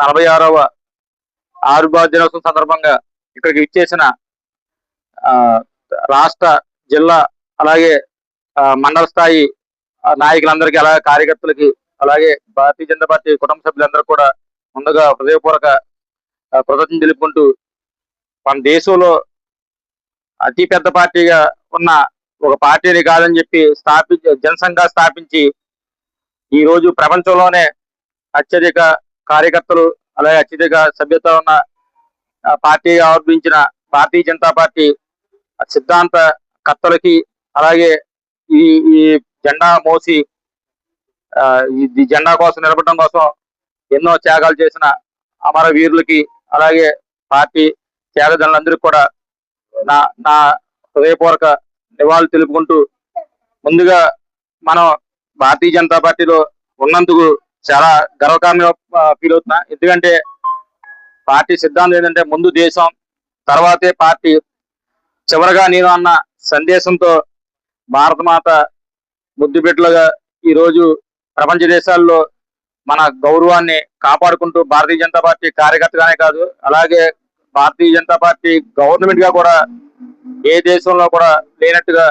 46వ ఆవిర్భావ దినోత్సవం సందర్భంగా ఇక్కడికి విచ్చేసిన రాష్ట్ర, జిల్లా, అలాగే మండల స్థాయి నాయకులందరికీ, అలాగే కార్యకర్తలకి, అలాగే భారతీయ జనతా పార్టీ కుటుంబ సభ్యులందరూ కూడా ముందుగా హృదయపూర్వక కృతజ్ఞతలు తెలుపుకుంటూ, మన దేశంలో అతి పెద్ద పార్టీగా ఉన్న ఒక పార్టీని కాదని చెప్పి జనసంఘ స్థాపించి ఈ రోజు ప్రపంచంలోనే అత్యధిక కార్యకర్తలు, అలాగే అత్యధిక సభ్యత ఉన్న పార్టీగా ఆవిర్భించిన భారతీయ జనతా పార్టీ సిద్ధాంత కర్తలకి, అలాగే ఈ ఈ జెండా మోసి ఈ జెండా కోసం నిలబడడం కోసం ఎన్నో త్యాగాలు చేసిన అమర వీరులకి, అలాగే పార్టీ త్యాగదనులందరికీ కూడా నా హృదయపూర్వక నివాళులు తెలుపుకుంటూ, ముందుగా మనం భారతీయ జనతా పార్టీలో ఉన్నందుకు చాలా గర్వకారణంగా ఫీల్ అవుతున్నా. ఎందుకంటే పార్టీ సిద్ధాంతం ఏంటంటే ముందు దేశం, తర్వాతే పార్టీ, చివరగా నేను అన్న సందేశంతో భారతమాత ముద్దుబిడ్డలుగా ఈరోజు ప్రపంచ దేశాల్లో మన గౌరవాన్ని కాపాడుకుంటూ భారతీయ జనతా పార్టీ కార్యకర్తగానే కాదు, అలాగే భారతీయ జనతా పార్టీ గవర్నమెంట్ గా కూడా ఏ దేశంలో కూడా లేనట్టుగా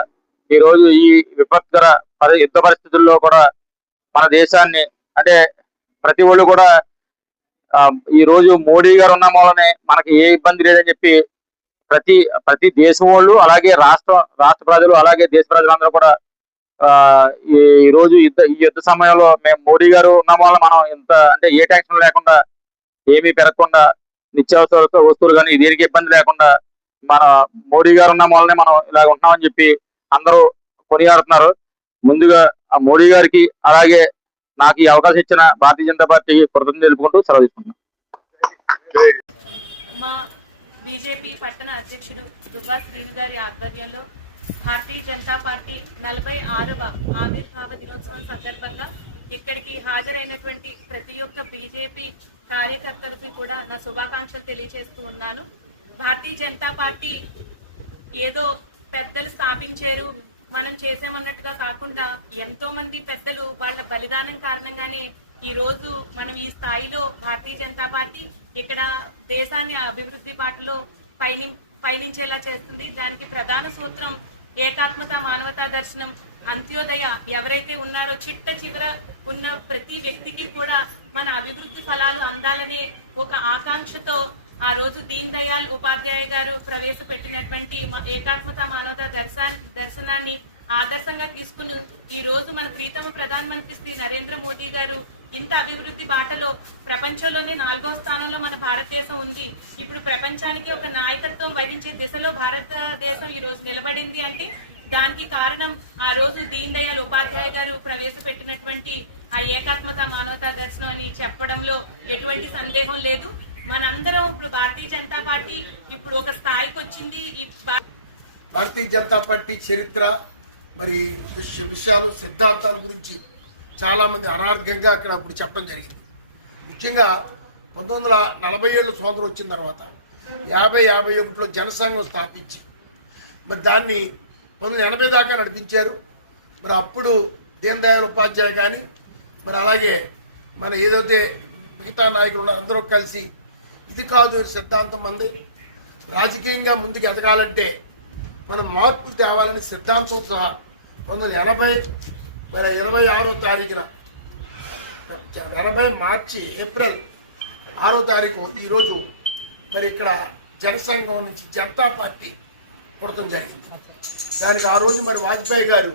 ఈరోజు ఈ విపత్కర యుద్ధ పరిస్థితుల్లో కూడా మన దేశాన్ని, అంటే ప్రతి ఒళ్ళు కూడా ఈ రోజు మోడీ గారు ఉన్న మూలనే మనకి ఏ ఇబ్బంది లేదని చెప్పి ప్రతి దేశం వాళ్ళు, అలాగే రాష్ట్ర ప్రజలు, అలాగే దేశ ప్రజలందరూ కూడా ఈ రోజు ఈ యుద్ధ సమయంలో మేము మోడీ గారు ఉన్న వల్ల మనం ఇంత, అంటే ఏ టెన్షన్ లేకుండా, ఏమీ పెరగకుండా, నిత్యావసర వస్తువులు కానీ దేనికి ఇబ్బంది లేకుండా మన మోడీ గారు ఉన్న వల్లనే మనం ఇలాగ ఉంటున్నామని చెప్పి అందరూ కొనియాడుతున్నారు. ముందుగా ఆ మోడీ గారికి, అలాగే నాకు ఈ అవకాశం ఇచ్చిన భారతీయ జనతా పార్టీ కృతజ్ఞతలు తెలుపుకుంటూ సెలవు తీసుకుంటున్నాను. మా బీజేపీ పట్టణ అధ్యక్షుడు దుబ్బాస్ వీరు గారి ఆధ్వర్యంలో భారతీయ జనతా పార్టీ 46వ ఆవిర్భావ దినోత్సవం సందర్భంగా ఇక్కడికి హాజరైనటువంటి ప్రతి ఒక్క బీజేపీ కార్యకర్తలకి కూడా నా శుభాకాంక్షలు తెలియజేస్తూ ఉన్నాను. భారతీయ జనతా పార్టీ ఏదో పెద్దలు స్థాపించారు, మనం చేసామన్నట్టుగా కాకుండా ఎంతో మంది పెద్దలు వాళ్ళ బలిదానం కారణంగానే ఈ రోజు మనం ఈ స్థాయిలో భారతీయ జనతా పార్టీ ఇక్కడ దేశాన్ని అభివృద్ధి బాటలో పయనించేలా చేస్తుంది. దానికి ప్రధాన సూత్రం ఏకాత్మత, మానవతా దర్శనం, అంత్యోదయ. ఎవరైతే ఉన్నారో చిట్ట చివర ఉన్న ప్రతి వ్యక్తికి కూడా మన అభివృద్ధి ఫలాలు అందాలనే ఒక ఆకాంక్షతో ఆ రోజు దీన్ దయాళ్ ఉపాధ్యాయ గారు ప్రవేశపెట్టినటువంటి ఏకాత్మత, మానవతా దర్శనాన్ని ఆదర్శంగా తీసుకుని ఈ రోజు మన ప్రీతమ ప్రధానమంత్రి శ్రీ నరేంద్ర మోడీ గారు ఇంత అభివృద్ధి బాటలో ప్రపంచంలోనే 4వ స్థానంలో మన భారతదేశం ఉంది. ఇప్పుడు ప్రపంచానికి ఒక నాయకత్వం వహించే దిశలో భారతదేశం ఈ రోజు నిలబడింది అంటే దానికి కారణం ఆ రోజు దీన్ దయాళ్ ఉపాధ్యాయ గారు ప్రవేశపెట్టినటువంటి ఆ ఏకాత్మత, మానవతా దర్శనం అని చెప్పడంలో ఎటువంటి సందేహం లేదు. మనందరం ఇప్పుడు భారతీయ జనతా పార్టీ ఇప్పుడు ఒక స్థాయికి వచ్చింది. భారతీయ జనతా పార్టీ చరిత్ర, మరి విషయాలు, సిద్ధాంతాల గురించి చాలా మంది అనార్ఘంగా అక్కడ అప్పుడు చెప్పడం జరిగింది. ముఖ్యంగా 1947 స్వాతంత్రం వచ్చిన తర్వాత 51లో జనసంఘం స్థాపించి మరి దాన్ని 1980 దాకా నడిపించారు. మరి అప్పుడు దీన్ దయాళ్ ఉపాధ్యాయ కానీ, మరి అలాగే మన ఏదైతే మిగతా నాయకులు ఉన్నారో అందరూ కలిసి ఇది కాదు సిద్ధాంతం మంది, రాజకీయంగా ముందుకు ఎదగాలంటే మనం మార్పులు తేవాలని సిద్ధాంతం సహా 1980 మరి 26వ తారీఖున 80 ఏప్రిల్ 6వ తారీఖు ఈరోజు మరి ఇక్కడ జనసంఘం నుంచి జనతా పార్టీ పుడతం జరిగింది. దానికి ఆ రోజు మరి వాజ్పేయి గారు,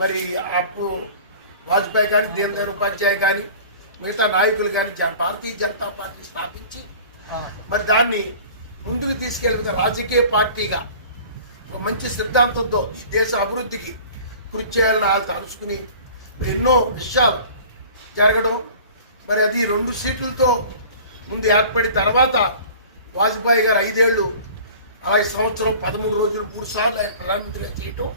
మరి అప్పుడు వాజ్పేయి కానీ, దీన్ దయాళ్ ఉపాధ్యాయ కానీ, మిగతా నాయకులు కానీ భారతీయ జనతా పార్టీ స్థాపించి మరి దాన్ని ముందుకు తీసుకెళ్ళిన రాజకీయ పార్టీగా ఒక మంచి సిద్ధాంతంతో ఈ దేశ అభివృద్ధికి కృషి చేయాలని వాళ్ళు తలుచుకుని ఎన్నో విషయాలు జరగడం, మరి అది 2 సీట్లతో ముందు ఏర్పడిన తర్వాత వాజ్పేయి గారు 5 ఏళ్ళు, అలాగే సంవత్సరం 13 రోజులు 3 సార్లు ఆయన ప్రధానమంత్రిగా చేయటం,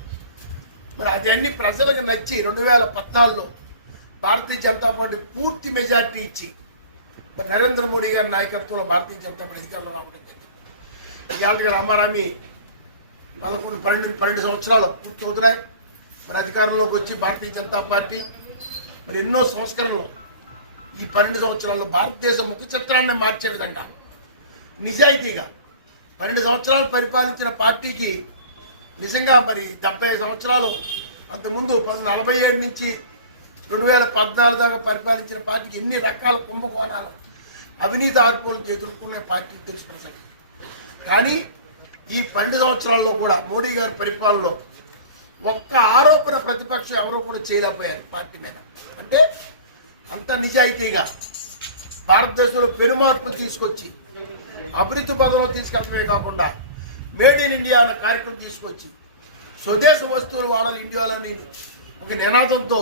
మరి అది అన్ని ప్రజలకు నచ్చి 2014లో భారతీయ జనతా పార్టీ పూర్తి మెజార్టీ ఇచ్చి మరి నరేంద్ర మోడీ గారి నాయకత్వంలో భారతీయ జనతా పార్టీ అధికారంలో రావడం జరిగింది. ఇవాళ రామారామి 12 సంవత్సరాలు పూర్తి అవుతున్నాయి. మరి అధికారంలోకి వచ్చి భారతీయ జనతా పార్టీ మరి ఎన్నో సంస్కరణలు ఈ 12 సంవత్సరాల్లో భారతదేశ ముఖ చిత్రాన్ని మార్చే విధంగా నిజాయితీగా 12 సంవత్సరాలు పరిపాలించిన పార్టీకి నిజంగా మరి 70 సంవత్సరాలు అంతకుముందు 47 నుంచి 2014 దాకా పరిపాలించిన పార్టీకి ఎన్ని రకాల కుంభకోణాలు అవినీతి ఆరోపణలు ఎదుర్కొనే పార్టీ తెలిసి ప్రసంగం. కానీ ఈ 12 సంవత్సరాల్లో కూడా మోడీ గారి పరిపాలనలో ఒక్క ఆరోపణ ప్రతిపక్షం ఎవరో కూడా చేయలేకపోయారు పార్టీ మీద. అంటే అంత నిజాయితీగా భారతదేశంలో పెనుమార్పులు తీసుకొచ్చి అభివృద్ధి పదంలో తీసుకెళ్ళడమే కాకుండా మేడ్ ఇన్ ఇండియా అనే కార్యక్రమం తీసుకొచ్చి స్వదేశ వస్తువులు వాడాలి ఇండియాలో నేను ఒక నినాదంతో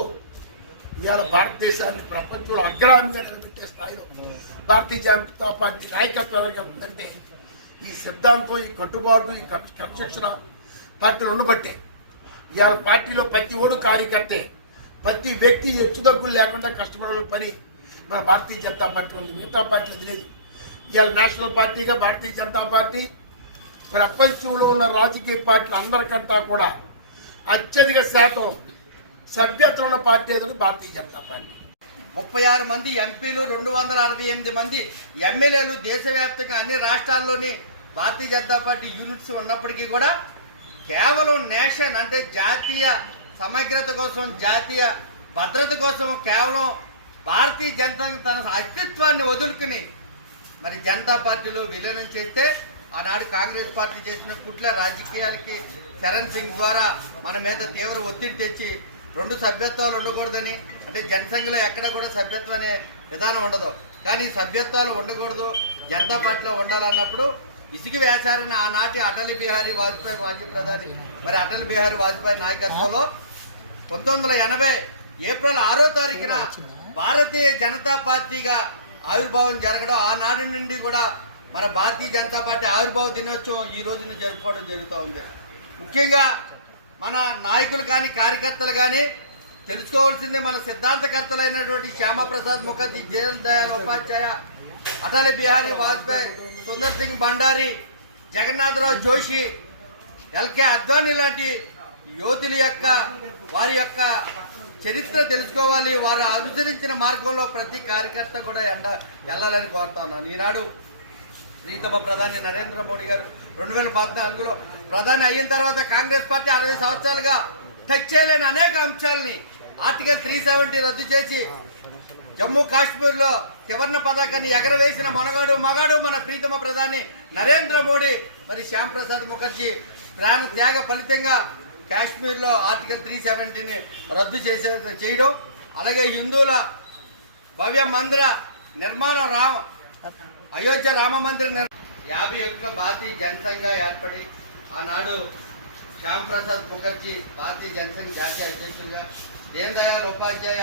ఇవాళ భారతదేశాన్ని ప్రపంచంలో అగ్రగామిగా నిలబెట్టే స్థాయిలో భారతీయ జనతా పార్టీ నాయకత్వం ఎవరికి ఉందంటే ఈ సిద్ధాంతం, ఈ కట్టుబాటు, ఈ క్రమశిక్షణ పార్టీలు ఉండబట్టే ఇవాళ పార్టీలో ప్రతి ఓడు కార్యకర్తే, ప్రతి వ్యక్తి హెచ్చుతగ్గులు లేకుండా కష్టపడాలని పని మన భారతీయ జనతా పార్టీ ఉంది. మిగతా పార్టీలు అది లేదు. ఇవాళ నేషనల్ పార్టీగా భారతీయ జనతా పార్టీ ప్రపంచంలో ఉన్న రాజకీయ పార్టీలు అందరికంటా కూడా అత్యధిక శాతం సభ్యత్వం ఉన్న పార్టీ ఏదో భారతీయ జనతా పార్టీ. 36 మంది ఎంపీలు, 268 మంది ఎమ్మెల్యేలు దేశవ్యాప్తంగా అన్ని రాష్ట్రాల్లోని భారతీయ జనతా పార్టీ యూనిట్స్ ఉన్నప్పటికీ కూడా కేవలం నేషన్ అంటే జాతీయ సమగ్రత కోసం, జాతీయ భద్రత కోసం కేవలం భారతీయ జనతా తన అస్తిత్వాన్ని వదులుకుని మరి జనతా పార్టీలో విలీనం చేస్తే ఆనాడు కాంగ్రెస్ పార్టీ చేసిన కుట్ల రాజకీయాలకి చరణ్ సింగ్ ద్వారా మన మీద తీవ్ర ఒత్తిడి తెచ్చి 2 సభ్యత్వాలు ఉండకూడదని, అంటే జనసంఘలో ఎక్కడ కూడా సభ్యత్వం అనే విధానం ఉండదు, కానీ సభ్యత్వాలు ఉండకూడదు జనతా పార్టీలో ఉండాలన్నప్పుడు ఇసుక వేశారని ఆనాటి అటల్ బిహారీ వాజ్పేయి మాజీ ప్రధాని మరి అటల్ బిహారీ వాజ్పేయి నాయకత్వంలో 1980 ఏప్రిల్ 6వ తారీఖున భారతీయ జనతా పార్టీగా ఆవిర్భావం జరగడం, ఆనాటి నుండి కూడా మన భారతీయ జనతా పార్టీ ఆవిర్భావ దినోత్సవం ఈ రోజున జరుపుకోవడం జరుగుతూ ఉంది. ముఖ్యంగా మన నాయకులు కానీ కార్యకర్తలు కానీ తెలుసుకోవాల్సింది మన సిద్ధాంతకర్తలైనటువంటి శ్యామప్రసాద్ ముఖర్జీ, దీన్ దయాళ్ ఉపాధ్యాయ, అటల్ బిహారీ వాజ్పేయి, సుందర్ సింగ్ భండారీ, జగన్నాథరావు జోషి, ఎల్కే అద్వానీ లాంటి యోధుల యొక్క వారి యొక్క చరిత్ర తెలుసుకోవాలి. వారు అనుసరించిన మార్గంలో ప్రతి కార్యకర్త కూడా వెళ్ళాలని కోరుతా ఉన్నాను. ఈనాడు ప్రీతమ ప్రధాని నరేంద్ర మోడీ గారు 2014లో ప్రధాని అయిన తర్వాత కాంగ్రెస్ పార్టీ 60 సంవత్సరాలుగా టచ్ చేయలేని అనేక అంశాలని ఆర్టికల్ 370 రద్దు చేసి జమ్మూ కాశ్మీర్ లో త్రివర్ణ పతాకాన్ని ఎగరవేసిన మగాడు మన ప్రీతమ ప్రధాని నరేంద్ర మోడీ. మరి శ్యామ్ ప్రసాద్ ముఖర్జీ ప్రాణ త్యాగ ఫలితంగా కాశ్మీర్ లో ఆర్టికల్ 370ని రద్దు చేయడం, అలాగే హిందువుల భవ్య మందిర నిర్మాణం, అయోధ్య రామ మందిర 51 భారతీయ జనసంఘంగా ఏర్పడి ఆనాడు శ్యామ్ ప్రసాద్ ముఖర్జీ భారతీయ జనసంఘ జాతీయ అధ్యక్షుడిగా, దీన్ దయాళ్ ఉపాధ్యాయ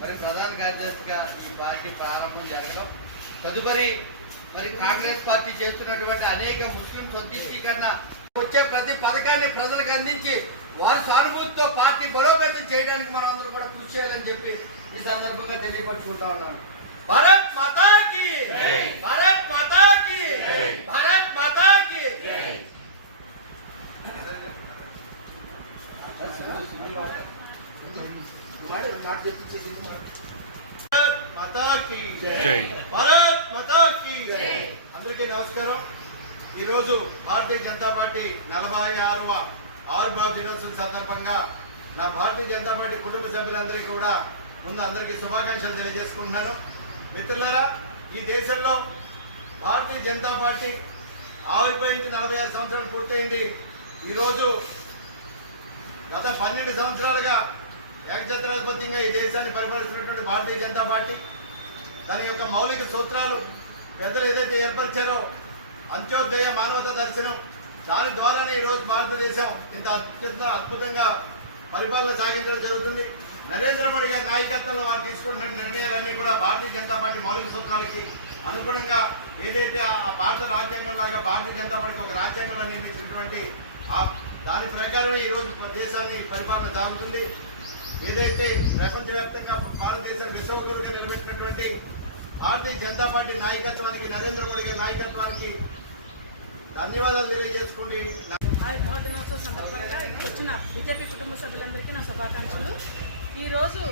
మరి ప్రధాన కార్యదర్శిగా ఈ పార్టీ ప్రారంభం జరగడం, తదుపరి మరి కాంగ్రెస్ పార్టీ చేస్తున్నటువంటి అనేక ముస్లిం స్వదేశీకరణ వచ్చే ప్రతి పథకాన్ని ప్రజలకు అందించి వారి సానుభూతితో పార్టీ బలోపేతం చేయడానికి మనం అందరూ కూడా కృషి చేయాలని చెప్పి ఈ సందర్భంగా తెలియపరుచుకుంటా ఉన్నాను. భారత్ మాతా కీ జై, భారత్ మాతా కీ జై, భారత్ మాతా కీ జై. అందరికీ నమస్కారం. ఈరోజు భారతీయ జనతా పార్టీ 46వ ఆవిర్భావ దినోత్సవం సందర్భంగా నా భారతీయ జనతా పార్టీ కుటుంబ సభ్యులందరికీ కూడా ముందు అందరికీ శుభాకాంక్షలు తెలియజేసుకుంటున్నాను. మిత్రులారా, ఈ దేశంలో భారతీయ జనతా పార్టీ ఆవిర్భవించి 46 సంవత్సరాలు పూర్తయింది. ఈరోజు గత 12 సంవత్సరాలుగా ఏకఛత్రాధిపత్యంగా ఈ దేశాన్ని పరిపాలిస్తున్నటువంటి భారతీయ జనతా పార్టీ దాని యొక్క మౌలిక సూత్రాలు పెద్దలు ఏదైతే ఏర్పరిచారో అంత్యోదయ మానవతా దర్శనం, దాని ద్వారానే ఈరోజు భారతదేశం ఇంత అద్భుతంగా పరిపాలన సాగించడం జరుగుతుంది. నరేంద్ర మోడీ గారి నాయకత్వంలో వారు తీసుకున్న నిర్ణయాలన్నీ కూడా భారతీయ జనతా పార్టీ మౌలిక సూత్రాలకి అనుగుణంగా ఏదైతే ఆ భారత రాజ్యాంగం లాగా భారతీయ జనతా పార్టీ ఒక రాజ్యాంగంలో నిర్మించినటువంటి దాని ప్రకారమే ఈరోజు దేశాన్ని పరిపాలన సాగుతుంది. ఏదైతే ప్రపంచవ్యాప్తంగా భారతదేశాన్ని విశ్వగురువుగా నిలబెట్టినటువంటి భారతీయ జనతా పార్టీ నాయకత్వానికి, నరేంద్ర మోడీ గారి నాయకత్వానికి ధన్యవాదాలు తెలియజేసుకుంటూ బీజేపీ కుటుంబ సభ్యులందరికీ నా శుభాకాంక్షలు. ఈరోజు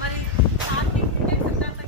మరి పార్టీ సిద్ధాంతం